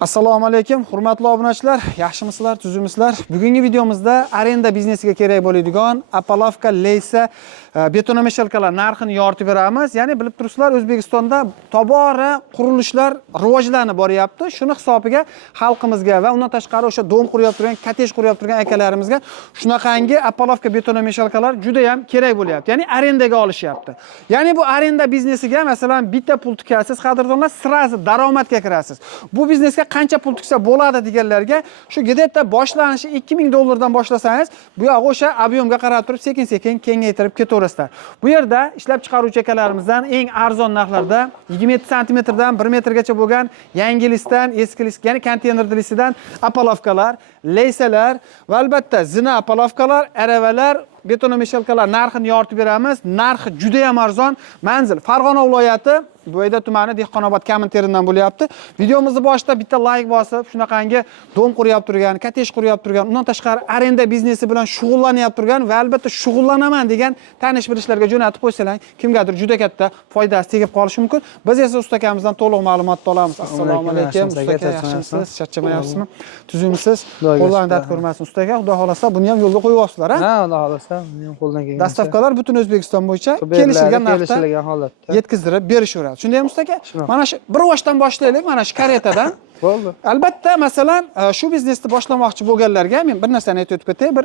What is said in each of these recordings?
Assalomu alaykum, hurmatli obunachilar, yaxshimisizlar, tuzukmisizlar? Bugungi videomizda arenda biznesiga kerak bo'ladigan apalovka, leysa, betonomeshalkalar narxini yoritib beramiz. Ya'ni bilib turibsizlar, O'zbekistonda tobora qurilishlar rivojlanib boryapti. Shuni hisobiga xalqimizga va undan tashqari o'sha dom quryapti turgan, kotej quryapti turgan akalarimizga shunaqangi apalovka, betonomeshalkalar juda ham kerak bo'lyapti. Ya'ni arendaga olishyapti. Ya'ni bu arenda biznesiga, masalan, bitta pul tikasiz, qadrdonlar, sirazi daromadga kirasiz. Bu biznesga qancha pul tiksa bo'ladi deganlarga shu gedetda boshlanishi $2000 dan boshlasangiz, bu yoq o'sha ob'yomga qarab turib sekin-sekin kengaytirib ketaverasizlar. Bu yerda ishlab chiqaruvchi akalarimizdan eng arzon narxlarda 27 sm dan 1 metrgacha bo'lgan yangi listdan eski list, ya'ni konteyner listidan apalovkalar, leysalar va albatta zina apalovkalar, aravalar, betonomeshalkalar narxini yoritib beramiz. Narxi juda ham arzon. Manzil Farg'ona viloyati, Bo'yda tumani, Dehqonobod kominterndan bo'lyapti. Videomizni boshida bitta like bosib, shunaqangi dom quryapti turgan, kotej quryapti turgan, undan tashqari arenda biznesi bilan shug'ullanyapti turgan va albatta shug'ullanaman degan tanish-bilishlarga jo'natib qo'ysalar, kimgadir juda katta foydasi tegib qolishi mumkin. Biz esa usta akamizdan to'liq ma'lumotni olamiz. Assalomu alaykum, usta aka, yaxshimisiz? Charchamayapsizmi? Tuzukmisiz? Qo'llarni dard ko'rmasin usta aka. Xudo xolasa buni ham yo'lga qo'yyapsizlar, ha? Ha, xudo xolasa, buni ham qo'ldan kelgan. Dastavkalar butun O'zbekiston bo'yicha kelishilgan narxda holatda yetkazdirib berishaveradi. Shunday usta aka? Mana shu bir boshdan boshlaylik, mana shu karetadan. Bo'ldi. Albatta, masalan, shu biznesni boshlamoqchi bo'lganlarga men bir narsani aytib o'tib ketay. Bir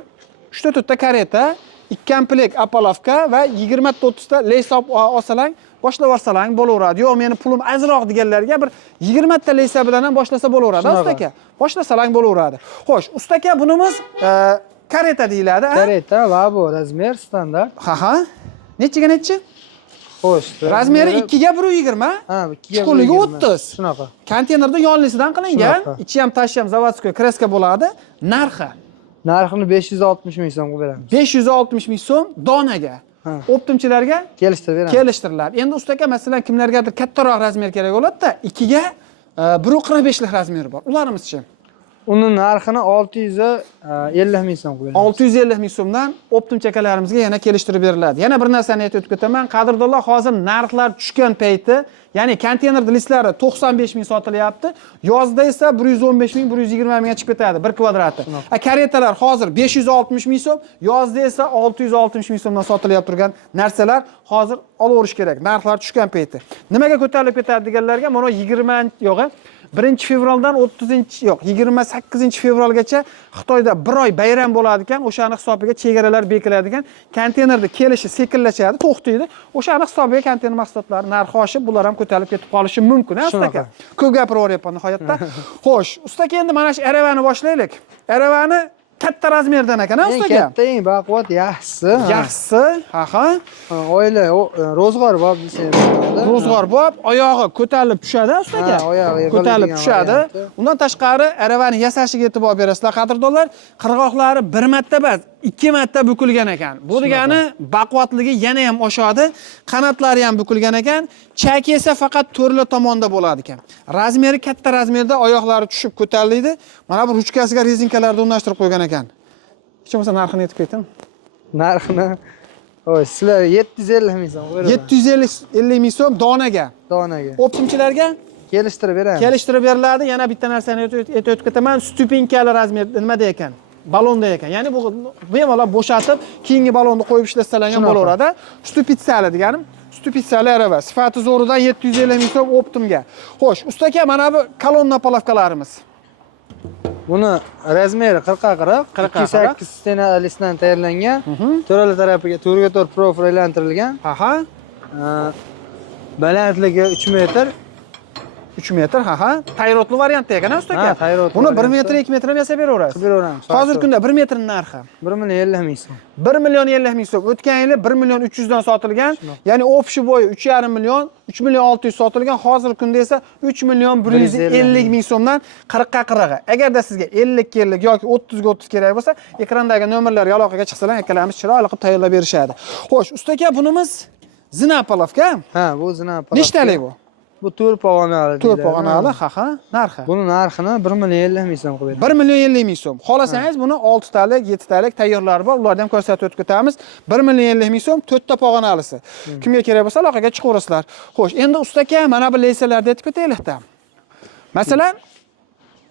3 ta kareta, 2 komplekt apalovka va 20-30 ta leysa olsalang, boshlab olsalang bo'laveradi. Yo'q, meni pulim azroq deganlarga bir 20 ta leysa bilan ham boshlasa bo'laveradi, usta aka. Boshlasalang bo'laveradi. Xo'sh, usta aka, bunimiz kareta deyiladi. Kareta va bu razmer standart. Ha. Nechiga nechi? Xo'sh. Razmeri 2 ga 120. Ha, 2 ga 120. Chuqurligi 30. Shunaqa. Konteynerda yonlisidan qilingan. Ichi ham tashi ham zavodskoy kreska bo'ladi. Narxi. Narxini 560 ming so'm qilib beramiz. 560 ming so'm donaga. Optimchilarga kelishtirib beramiz. Kelishtiriladi. Endi usta aka, masalan, kimlargadir kattaroq razmer kerak bo'ladi-da, 2 ga 1.45 lik razmeri bor. Ularimiz-chi? Uni narxini 650 ming so'm qilib beramiz. 650 ming so'mdan optimchi akalarimizga yana kelishtirib beriladi. Yana bir narsani aytib o'tib ketaman. Qadrdonlar, hozir narxlar tushgan payti, ya'ni konteyner listlari 95 ming sotilyapti. Yozda esa 115 ming, 120 mingga chiqib ketadi 1 kvadrati. Karetalar hozir 560 ming so'm, yozda esa 660 ming so'mdan sotilyapti turgan narsalar hozir olaverish kerak. Narxlar tushgan payti. Nimaga ko'tarilib ketadi deganlarga, mana 1-fevraldan 28-fevralgacha Xitoyda bir oy bayram bo'ladi ekan, o'shani hisobiga chegaralar bekiladi ekan, konteynerda kelishi sekinlashadi, to'xtaydi. O'shani hisobiga konteyner mahsulotlari narxi oshib, bular ham ko'tarilib ketib qolishi mumkin, usta aka. Ko'p gapirib o'ryapman nihoyatda. Xo'sh, usta aka, endi mana shu aravani boshlaylik. Aravani katta razmerdan ekan, usta aka. Katta, eng baquvvat, yaxshisi. Yaxshisi, ha. Oila ro'zg'or bor desangiz. Ro'zg'or bor, oyog'i ko'tarilib tushadi, usta aka. Oyog'i ko'tarilib tushadi. Undan tashqari aravani yasashiga e'tibor berasizlar, qadrdonlar. Qirg'oqlari bir marta emas, 2 marta bukilgan ekan. Bu degani baquvvatligi yana ham oshadi. Qanotlari ham bukilgan ekan. Chaki esa faqat to'rla tomonda bo'ladi ekan. Razmeri katta razmerda oyoqlari tushib ko'tariladi. Mana bu ruchkasiga rezinkalarni o'rnashtirib qo'ygan ekan. Hech bo'lmasa narxini aytib keting. Narxini Oy, sizlar 750 ming so'm. 750 ming so'm donaga. Optimchilarga kelishtirib beramiz. Kelishtirib beriladi. Yana bitta narsani aytib ketaman. Stupenkali razmer nimada ekan? Balonda ekan. Ya'ni bu bemalol bo'shatib, keyingi balonni qo'yib ishlasalar ham bo'laveradi. Stupitsali deganim, stupitsali arava. Sifati zo'ridan 750 ming so'm optimga. Xo'sh, usta aka, mana bu kolonna apalovkalarimiz. Buni razmeri 40 ga 40, 28 stenalisdan tayyorlangan. To'rala tarafiga to'rga-to'rt profil aylantirilgan. Ha. Balandligi 3 metr. 3 metr, ha. Tayrotli variantda ekan, usta aka. Buni 1 metr, 2 metr ham yasab beraverasiz. Beraveramiz. Hozirgi kunda 1 metrning narxi 1,50 ming so'm. 1,50 ming so'm. O'tgan yili 1,300 dan sotilgan. Ya'ni opshi bo'yi 3,5 million, 3,600 sotilgan. Hozirgi kunda esa 3,150 ming so'mdan 40 ga 40. Agarda sizga 50 kerak yoki 30 ga 30 kerak bo'lsa, ekrandagi nomerlarga aloqaga chiqsalar, akalarimiz chiroyli qilib tayyorlab berishadi. Xo'sh, usta aka, bunimiz zina apalovka. Ha, bu zina apalovka. Nechtalik bu? Bu 4 pog'onali. 4 pog'onali, ha. Narxi. Buni narxini 1,50 ming so'm qilib 1,50 ming so'm. Xolasangiz buni 6 talik, 7 talik tayyorlari bor. Ularni ham ko'rsatib o'tib ketamiz. 1,50 ming so'm 4 ta pog'onalisi. Kimga kerak bo'lsa aloqaga chiqaverasizlar. Xo'sh, endi usta aka, mana bu leysalarni aytib ketaylikda. Masalan,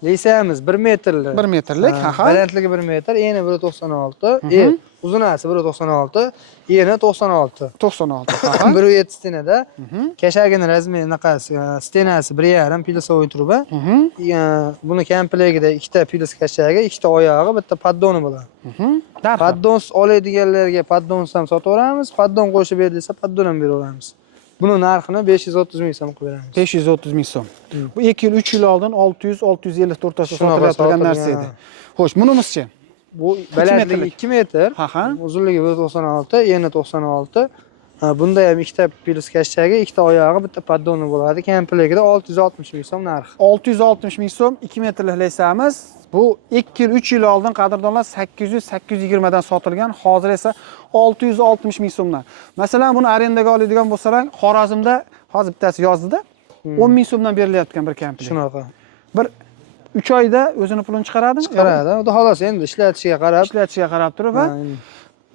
Leysamiz 1 metrlik. 1 metrlik, aha. Balandligi 1 metr, eni 1.96, uzunasi 1.96, eni 96. 96. Aha. 1.7 stenada. Kashagini razmeri naqasi, stenasi 1.5 pilosovoy truba. Buni komplektida ikkita pilos kashagi, ikkita oyog'i, bitta poddoni bo'ladi. Poddon oladiganlarga poddon ham sotaveramiz, poddon qo'shib ber desa poddon ham beraveramiz. Buni narxini 530 ming so'm qilib beramiz. 530 ming so'm. Bu 2 yil, 3 yil oldin 600-650 o'rtasida sotilayotgan narsa edi. Xo'sh, bunimizchi? Bu balandligi 2 metr, Aha. uzunligi 1.96, eni 96. Bunda ham ikkita pilos kashagi, ikkita oyog'i, bitta poddoni bo'ladi. Komplektida 660 ming so'm narxi. 660 ming so'm 2 metrlik leysamiz. Bu 2 yil, 3 yil oldin qadrdonlar 800-820 dan sotilgan, hozir esa 660 ming so'mdan. Masalan, buni arendaga oladigan bo'lsalar, Xorazmda hozir bittasi yozdida 10 ming so'mdan berilayotgan bir komplekt. Shunaqa. Bir 3 oyda o'zini pulini chiqaradimi? Chiqaradi. Xudo xolos endi ishlatishiga qarab turib,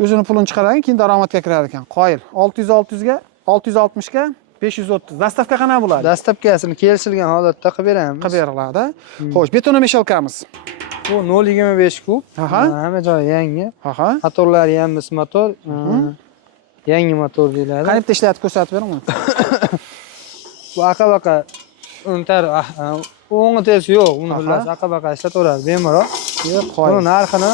o'zini pulini chiqaradi, keyin daromadga kirar ekan. Qoyil. 660 ga 530. Dastavka qanaqa bo'ladi? Dastavkasini kelishilgan holatda qilib beramiz. Qilib beriladi. Xo'sh, betonomeshalkamiz. Bu 0.25 kub. Aha. Hamma joyi yangi. Aha. Motorlari ham mis motor. Yangi motor deyiladi. Qani bitta ishlatib ko'rsatib bering uni. Bu aqabaqa untar o'ngi tersi yo'q, uni xullas aqabaqa ishlataveradi bemalol. Buni narxini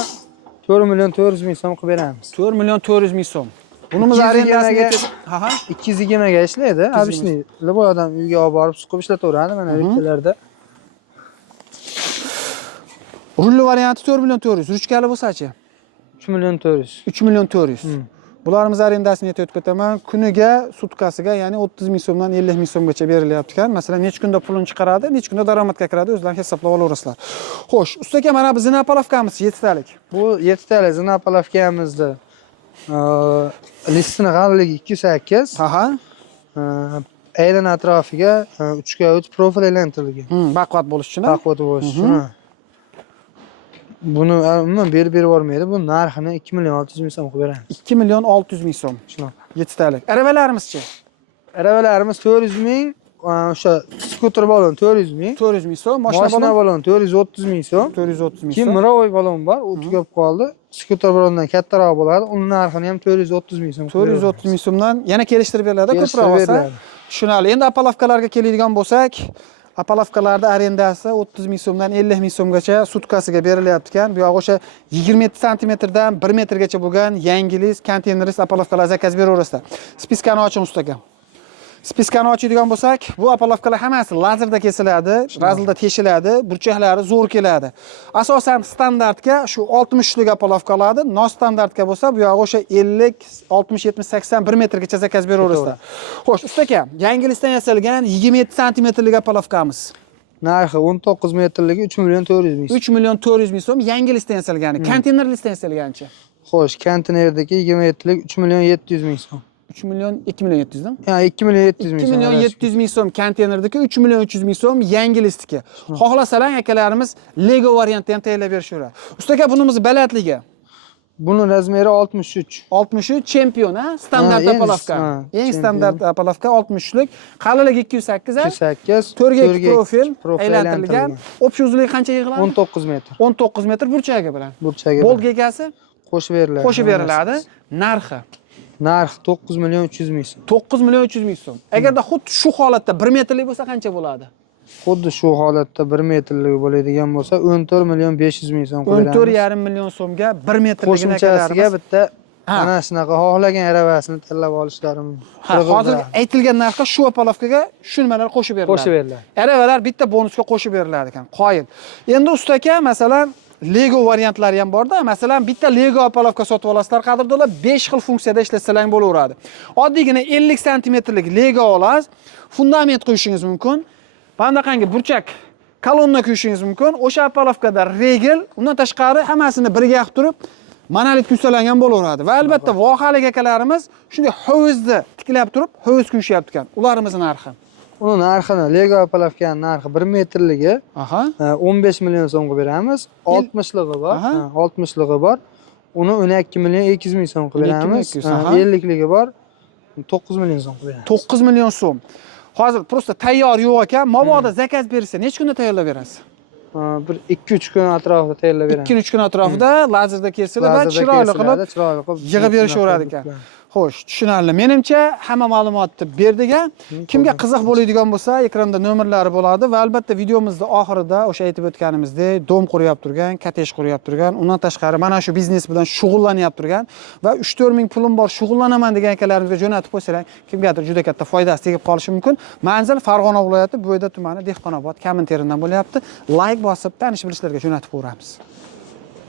4 million 400 ming so'm qilib beramiz. 4 million 400 ming so'm. Bunimiz arendasiga, aha, 220 ga ishlaydi. Обычный любой odam uyga olib borib suqib ishlataveradi mana rekkalarda. Rulli varianti 4 million 400, ruchkali bo'lsa-chi? 3 million 400. 3 million 400. Bularimiz arendasini aytib o'taman. Kuniga, sutkasiga, ya'ni 30 ming so'mdan 50 ming so'mgacha berilyapti ekan. Masalan, necha kunda pulini chiqaradi, necha kunda daromadga kiradi, o'zlaringiz hisoblab olaverasizlar. Xo'sh, ustaka mana bu zinapolovkamiz 7 talik. Bu 7 talik zinapolovkamizda listini g'aliligi 208. Aha. Aylan atrofiga 3x3 profil aylantirilgan. Baquvvat bo'lish uchun. Baquvvat bo'lish uchun. Buni umuman berib yubormaydi. Bu narxini 2 million 600 ming so'm qilib beramiz. 2 million 600 ming so'm. Shunaqa. 7 talik. Arabalarimizchi? Arabalarimiz 400 ming, o'sha skuter balon 400 ming. 400 ming so'm, Mashina balon 430 ming so'm. 430 ming Keyin so'm. mirovoy balon bor, u tugab qoldi. Skuter balondan kattaroq bo'ladi. Uning narxini ham 430 ming so'm. 430 ming so'mdan yana kelishtirib beriladi, ko'proq bo'lsa. Tushunarli. Endi apolovkalarga keladigan bo'lsak, apolovkalarda arendasi 30 ming so'mdan 50 ming so'mgacha sutkasiga berilyapti ekan. Bu yoq o'sha 27 santimetrdan 1 metrgacha bo'lgan yangilis, konteynerli apolovkalar zakaz beraverasizlar. Spiskani oching ustaga. Spiskani ochadigan bo'lsak, bu apolovkalar hammasi lazerda kesiladi, razlda teshiladi, burchaklari zo'r keladi. Asosan standartga shu 60 lik apolovkalarni, nostandartga bo'lsa, bu yoq o'sha 50, 60, 70, 80 1 metrgacha zakaz beraverasizlar. Xo'sh, ustaka, yangilisdan yasalgan 27 santimetrlik apolovkamiz. Narxi 19 metrligi 3 million 400 ming. 3 million 400 ming so'm yangilisdan yasalgani. Konteynerlisdan yasalganicha. Xo'sh, konteynerdagi 20 metrlik 3 million 700 ming so'm. 3 million 2 million 700 dan? Ha, 2 million 700 ming so'm. 2 million 700 ming so'm konteynerdagi, 3 million 300 ming so'm yangilisniki. Xohlasalar akalarimiz Lego variantda ham tayyorlab berishadi. Ustaka, bunimiz balandligi. Buni razmeri 63. 63 chempion, ha? Standart apolovka. Eng standart apolovka 63 lik, qalinligi 208 ha? 208. 4 profil aylantirilgan. Общий uzunligi qancha yig'iladi? 19 metr. 19 metr burchagi bilan. Burchagi. Bolt egasi qo'shib beriladi. Qo'shib beriladi. Narxi Narx 9 million 300 ming so'm. 9 million 300 ming so'm. Agarda xuddi shu holatda 1 metrlik bo'lsa qancha bo'ladi? Xuddi shu holatda 1 metrlik bo'ladigan bo'lsa 14 million 500 ming so'm qo'yamiz. 14,5 million so'mga 1 metrligini qo'shimchasiga bitta ana shunaqa xohlagan aravasini tanlab olishlari mumkin. Hozir aytilgan narxga shu apolovkaga shu nimalar qo'shib beriladi. Qo'shib beriladi. Aravalar bitta bonusga qo'shib beriladi ekan. Qoyil. Endi ustaka, masalan, Lego variantlari ham bor-da. Masalan, bitta Lego apolovka sotib olasizlar, qadrdonlar 5 xil funksiyada ishlatsalang bo'laveradi. Oddiygina 50 santimetrlik Lego olasiz, fundament qo'yishingiz mumkin. Bandaqangi burchak kolonna qo'yishingiz mumkin. O'sha apolovkada regel, undan tashqari hammasini birga yig'ib turib, monolit kuysalangan bo'laveradi. Va albatta vohalik akalarimiz shunday hovuzni tiklab turib, hovuz kuyshyapti ekan. Ularimiz narxi. Uni narxini Lego apolovkaning narxi 1 metrligi 15 million so'mga beramiz. 60 ligi bor. 60 ligi bor. Uni 12 million 200 ming so'm qilib beramiz. 50 ligi bor. 9 million so'm qilib beramiz. 9 million so'm. Hozir prosta tayyor yo'q ekan. Mabodo zakaz bersa, necha kunda tayyorlab berasiz? bir 2-3 kun atrofida tayyorlab beramiz. 2-3 kun atrofida lazerda kesilib va chiroyli qilib yig'ib berishaveradi ekan. Xo'sh, tushunarli. Menimcha hamma ma'lumotni berdik. Kimga qiziq bo'ladigan bo'lsa, ekranda nomerlari bo'ladi va albatta videomizning oxirida o'sha aytib o'tganimizdek, dom quryapti turgan, kotej quryapti turgan, undan tashqari mana shu biznes bilan shug'ullanyapti turgan va 3-4 ming pulim bor, shug'ullanaman degan akalarimizga jo'natib qo'ysalar, kimgadir juda katta foydasi tegib qolishi mumkin. Manzil Farg'ona viloyati, Bo'yda tumani, Dehqonobod, Kaminterindan bo'lyapti. Like bosib, tanish bilishlarga jo'natib qo'yamiz.